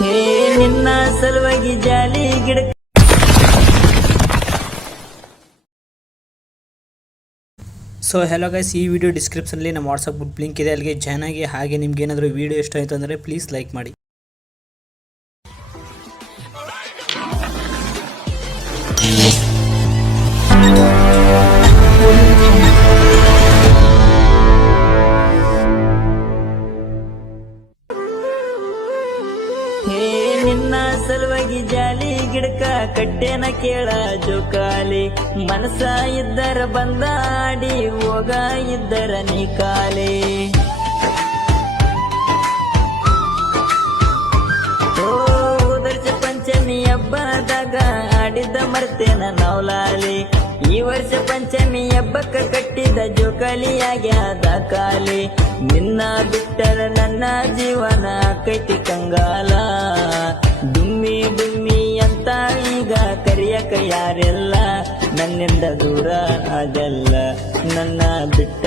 ಹೇ ನಿನ್ನ ಸಲುವಾಗಿ ಜಾಲಿ ಗಿಡ. ಸೊ ಹೆಲೋ ಗೈಸ್, ಈ ವಿಡಿಯೋ ಡಿಸ್ಕ್ರಿಪ್ಷನಲ್ಲಿ ನಮ್ಮ ವಾಟ್ಸಪ್ ಗ್ರೂಪ್ ಲಿಂಕ್ ಇದೆ, ಅಲ್ಲಿಗೆ ಜಾಯ್ನ್ ಆಗಿ. ಹಾಗೆ ನಿಮ್ಗೆ ಏನಾದರೂ ವಿಡಿಯೋ ಇಷ್ಟ ಆಯಿತು ಅಂದರೆ ಪ್ಲೀಸ್ ಲೈಕ್ ಮಾಡಿ. ಹೇ ನಿನ್ನ ಸಲುವಾಗಿ ಜಾಲಿ ಗಿಡಕ ಕಟ್ಟೆನ ಕೇಳ ಜೋಕಾಲಿ. ಮನಸ ಇದ್ದರ ಬಂದಾಡಿ ಹೋಗ ಇದ್ದರ ನೀ ಕಾಲಿ. ಹೋದರ್ಷ ಪಂಚಮಿ ಹಬ್ಬದಾಗ ಆಡಿದ್ದ ಮರ್ತೇನ ನವಲಾಲಿ. ಈ ವರ್ಷ ಪಂಚಮಿ ಹಬ್ಬಕ್ಕ ಕಟ್ಟಿದ ಜೋಕಾಲಿಯಾಗ್ಯಾದ ಕಾಲಿ. ನಿನ್ನ ಬಿಟ್ಟರ ನನ್ನ ಜೀವನ ಕೈತಿ ಕಂಗಾಲ. ಡುಮ್ಮಿ ಡುಮ್ಮಿ ಅಂತ ಈಗ ಕರಿಯಕ ಯಾರೆಲ್ಲ, ನನ್ನಿಂದ ದೂರ ಅದೆಲ್ಲ ನನ್ನ ಬಿಟ್ಟ